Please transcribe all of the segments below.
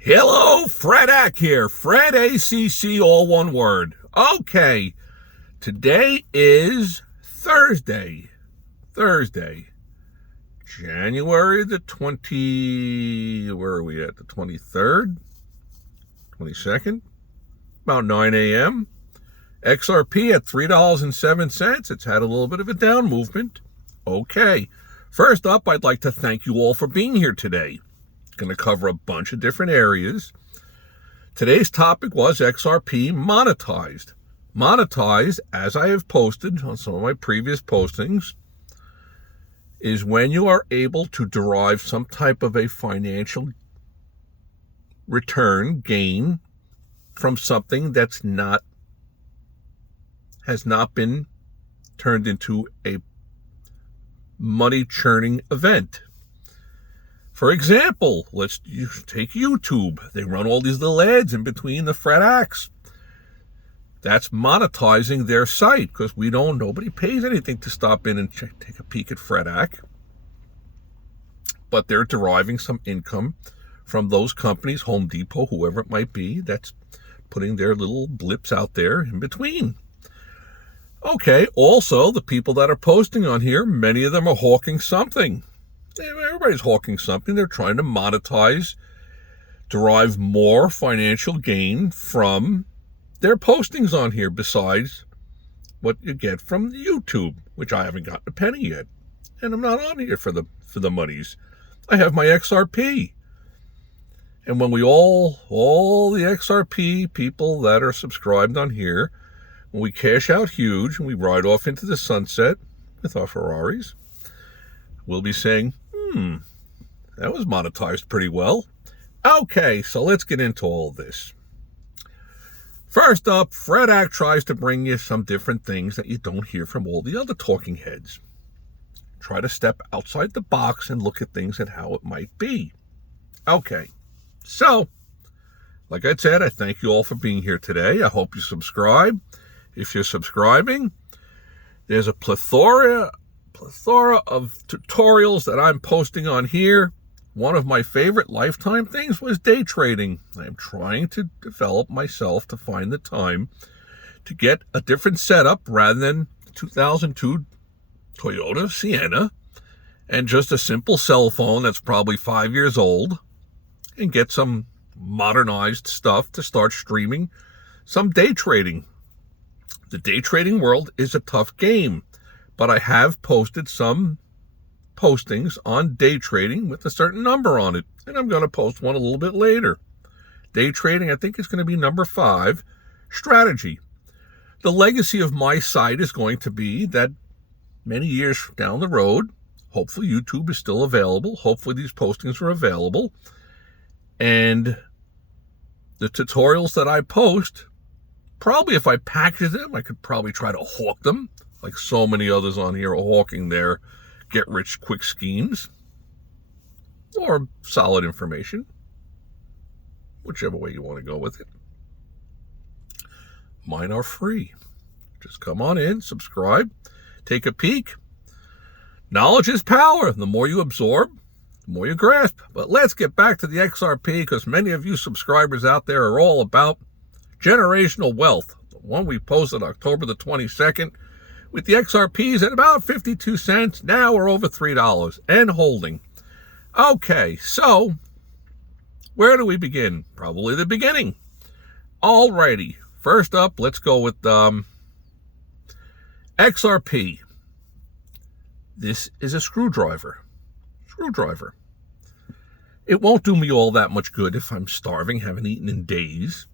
Hello, Fred Ack here. Fred ACC, all one word. Okay, today is Thursday, January the where are we at? The 23rd, 22nd, about 9 a.m. XRP at $3.07. It's had a little bit of a down movement. Okay, first up, I'd like to thank you all for being here today. Going to cover a bunch of different areas. Today's topic was XRP monetized. Monetized, as I have posted on some of my previous postings, is when you are able to derive some type of a financial return, gain, from something that's has not been turned into a money churning event. For example, let's take YouTube. They run all these little ads in between the Fred Acts. That's monetizing their site because nobody pays anything to stop in and take a peek at Fred Ack. But they're deriving some income from those companies, Home Depot, whoever it might be, that's putting their little blips out there in between. Okay, also the people that are posting on here, many of them are hawking something. Everybody's hawking something. They're trying to monetize, derive more financial gain from their postings on here besides what you get from YouTube, which I haven't gotten a penny yet. And I'm not on here for the monies. I have my XRP. And when we all the XRP people that are subscribed on here, when we cash out huge and we ride off into the sunset with our Ferraris, we'll be saying, that was monetized pretty well. Okay, so let's get into all this. First up, Fred Ack tries to bring you some different things that you don't hear from all the other talking heads. Try to step outside the box and look at things and how it might be. Okay, so, like I said, I thank you all for being here today. I hope you subscribe. If you're subscribing, there's a plethora of tutorials that I'm posting on here. One of my favorite lifetime things was day trading. I'm trying to develop myself to find the time to get a different setup rather than 2002 Toyota Sienna and just a simple cell phone that's probably 5 years old and get some modernized stuff to start streaming some day trading. The day trading world is a tough game. But I have posted some postings on day trading with a certain number on it. And I'm going to post one a little bit later. Day trading, I think, is going to be number 5, strategy. The legacy of my site is going to be that many years down the road, hopefully YouTube is still available. Hopefully these postings are available. And the tutorials that I post, probably if I package them, I could probably try to hawk them. Like so many others on here are hawking their get-rich-quick schemes or solid information, whichever way you want to go with it. Mine are free. Just come on in, subscribe, take a peek. Knowledge is power. The more you absorb, the more you grasp. But let's get back to the XRP because many of you subscribers out there are all about generational wealth. The one we posted October the 22nd. With the XRPs at about 52 cents, now we're over $3 and holding. Okay, so where do we begin? Probably the beginning. Alrighty, first up, let's go with XRP. This is a screwdriver. It won't do me all that much good if I'm starving, haven't eaten in days.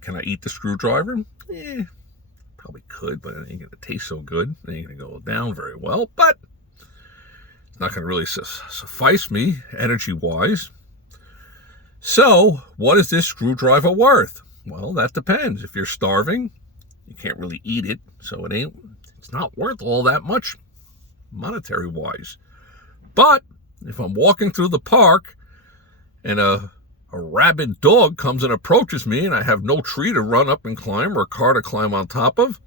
Can I eat the screwdriver? Probably could, but it ain't going to taste so good. It ain't going to go down very well, but it's not going to really suffice me energy-wise. So, what is this screwdriver worth? Well, that depends. If you're starving, you can't really eat it, so it's not worth all that much monetary-wise. But if I'm walking through the park and a rabid dog comes and approaches me and I have no tree to run up and climb or a car to climb on top of,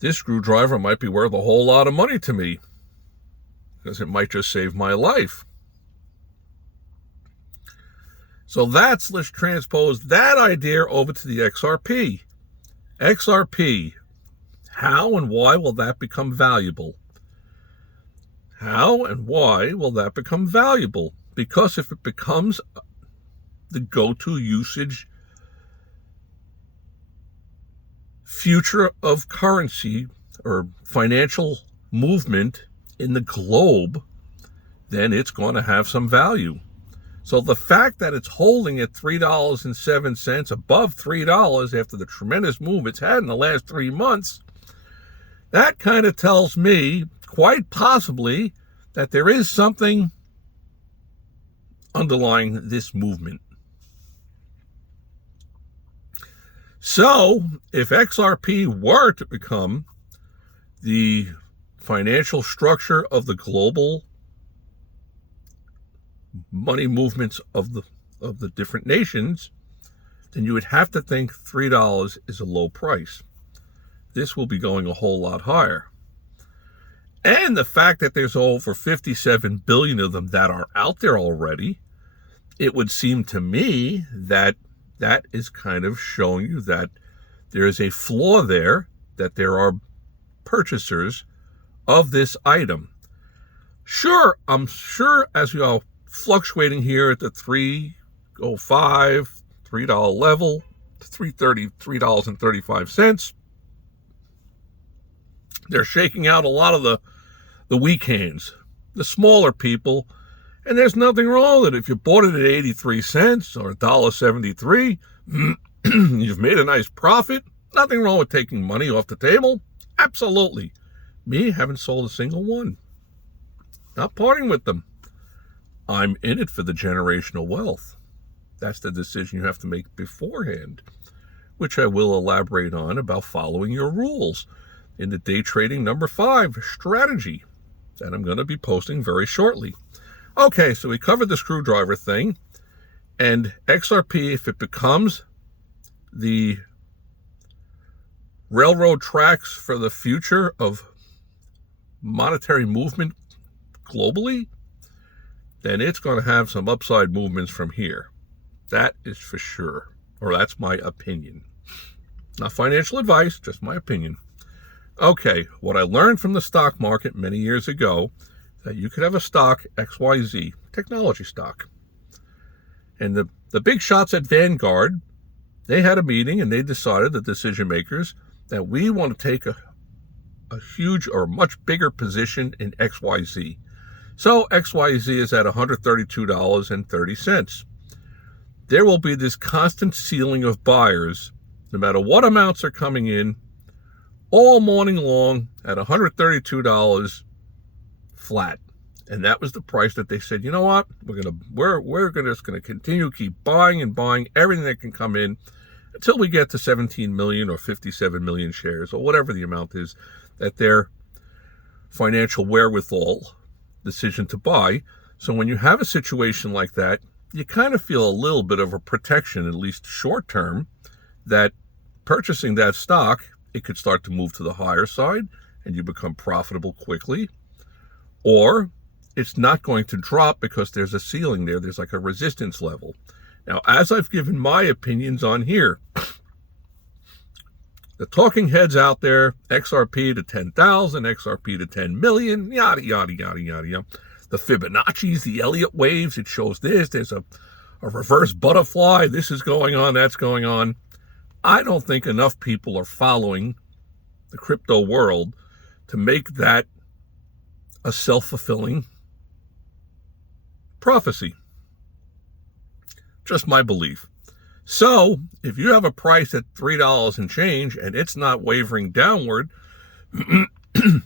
this screwdriver might be worth a whole lot of money to me because it might just save my life. So let's transpose that idea over to the XRP. XRP, how and why will that become valuable? How and why will that become valuable? Because if it becomes the go-to usage future of currency or financial movement in the globe, then it's going to have some value. So the fact that it's holding at $3.07, above $3 after the tremendous move it's had in the last 3 months, that kind of tells me, quite possibly, that there is something underlying this movement. So if XRP were to become the financial structure of the global money movements of the different nations, then you would have to think $3 is a low price. This will be going a whole lot higher. And the fact that there's over 57 billion of them that are out there already, it would seem to me that that is kind of showing you that there is a flaw there, that there are purchasers of this item. Sure, I'm sure as we are fluctuating here at the $3.05, $3 level, $3.35, they're shaking out a lot of the weak hands, the smaller people, and there's nothing wrong with it. If you bought it at 83 cents or $1.73, you've made a nice profit. Nothing wrong with taking money off the table. Absolutely. Me, haven't sold a single one. Not parting with them. I'm in it for the generational wealth. That's the decision you have to make beforehand, which I will elaborate on about following your rules in the day trading number 5 strategy that I'm going to be posting very shortly. Okay, so we covered the screwdriver thing, and XRP, if it becomes the railroad tracks for the future of monetary movement globally, then it's going to have some upside movements from here. That is for sure, or that's my opinion. Not financial advice, just my opinion. Okay, what I learned from the stock market many years ago, that you could have a stock, XYZ, technology stock. And the big shots at Vanguard, they had a meeting and they decided, the decision makers, that we want to take a huge or much bigger position in XYZ. So XYZ is at $132.30. There will be this constant ceiling of buyers, no matter what amounts are coming in, all morning long at $132 flat. And that was the price that they said, you know what, we're just gonna continue keep buying and buying everything that can come in until we get to 17 million or 57 million shares or whatever the amount is that their financial wherewithal decision to buy. So when you have a situation like that, you kind of feel a little bit of a protection, at least short term, that purchasing that stock, it could start to move to the higher side and you become profitable quickly, or it's not going to drop because there's a ceiling there. There's like a resistance level. Now, as I've given my opinions on here, the talking heads out there, XRP to 10,000, XRP to 10 million, yada, yada, yada, yada, yada. The Fibonacci's, the Elliott waves, it shows this. There's a reverse butterfly. This is going on, that's going on. I don't think enough people are following the crypto world to make that a self-fulfilling prophecy. Just my belief. So if you have a price at $3 and change and it's not wavering downward,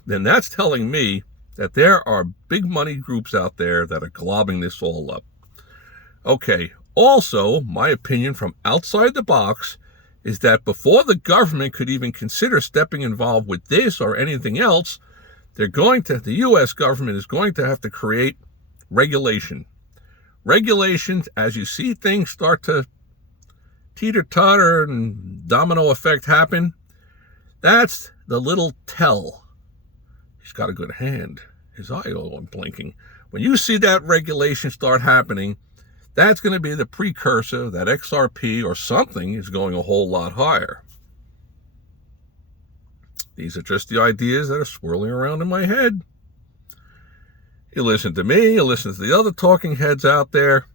then that's telling me that there are big money groups out there that are globbing this all up. Okay, also, my opinion from outside the box is that before the government could even consider stepping involved with this or anything else, the U.S. government is going to have to create regulation. Regulations, as you see things start to teeter-totter and domino effect happen, that's the little tell. He's got a good hand. His eye all blinking. When you see that regulation start happening, That's going to be the precursor that XRP or something is going a whole lot higher. These are just the ideas that are swirling around in my head. You listen to me, you listen to the other talking heads out there.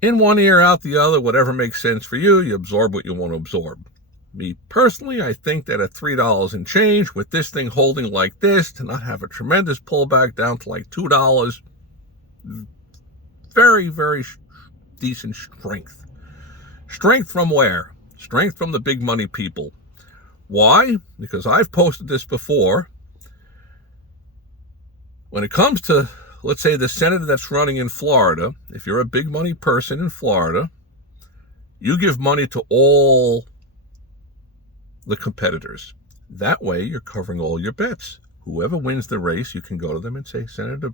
In one ear, out the other, whatever makes sense for you, you absorb what you want to absorb. Me personally, I think that at $3 and change, with this thing holding like this, to not have a tremendous pullback down to like $2, very, very decent strength. Strength from where? Strength from the big money people. Why? Because I've posted this before. When it comes to, let's say, the senator that's running in Florida, if you're a big money person in Florida, you give money to all the competitors. That way, you're covering all your bets. Whoever wins the race, you can go to them and say, Senator,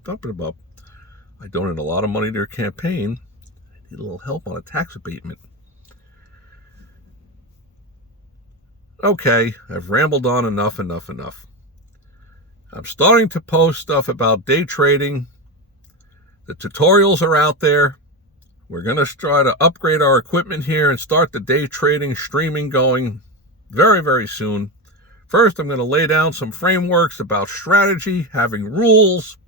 I donated a lot of money to your campaign. I need a little help on a tax abatement. Okay, I've rambled on enough. I'm starting to post stuff about day trading. The tutorials are out there. We're going to try to upgrade our equipment here and start the day trading streaming going very, very soon. First, I'm going to lay down some frameworks about strategy, having rules.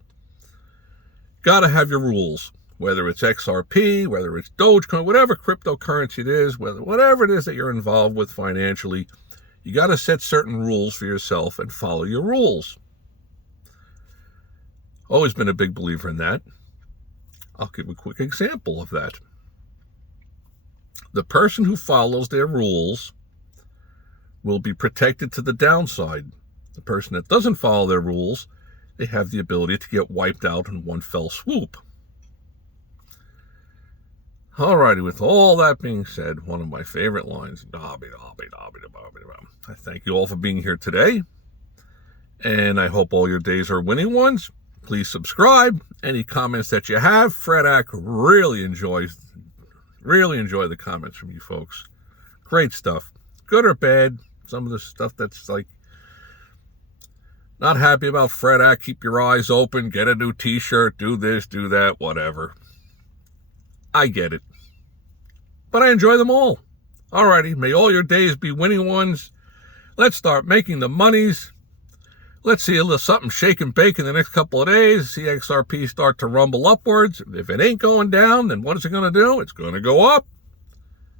Got to have your rules, whether it's XRP, whether it's Dogecoin, whatever cryptocurrency it is, whatever it is that you're involved with financially. You got to set certain rules for yourself and follow your rules. Always been a big believer in that. I'll give a quick example of that. The person who follows their rules will be protected to the downside. The person that doesn't follow their rules, they have the ability to get wiped out in one fell swoop. Alrighty, with all that being said, one of my favorite lines, I thank you all for being here today, and I hope all your days are winning ones. Please subscribe. Any comments that you have, Fredak really enjoy the comments from you folks. Great stuff. Good or bad, some of the stuff that's like, not happy about Fredak, keep your eyes open, get a new t-shirt, do this, do that, whatever. I get it. But I enjoy them all. Alrighty, may all your days be winning ones. Let's start making the monies. Let's see a little something shake and bake in the next couple of days. See XRP start to rumble upwards. If it ain't going down, then what is it going to do? It's going to go up.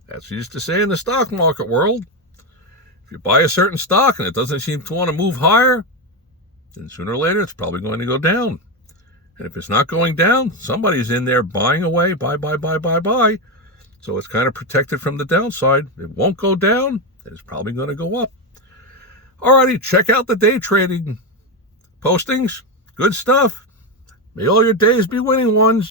That's what you used to say in the stock market world. If you buy a certain stock and it doesn't seem to want to move higher, then sooner or later it's probably going to go down. And if it's not going down, somebody's in there buying away, buy. So it's kind of protected from the downside. It won't go down, and it's probably going to go up. Alrighty, check out the day trading postings. Good stuff. May all your days be winning ones.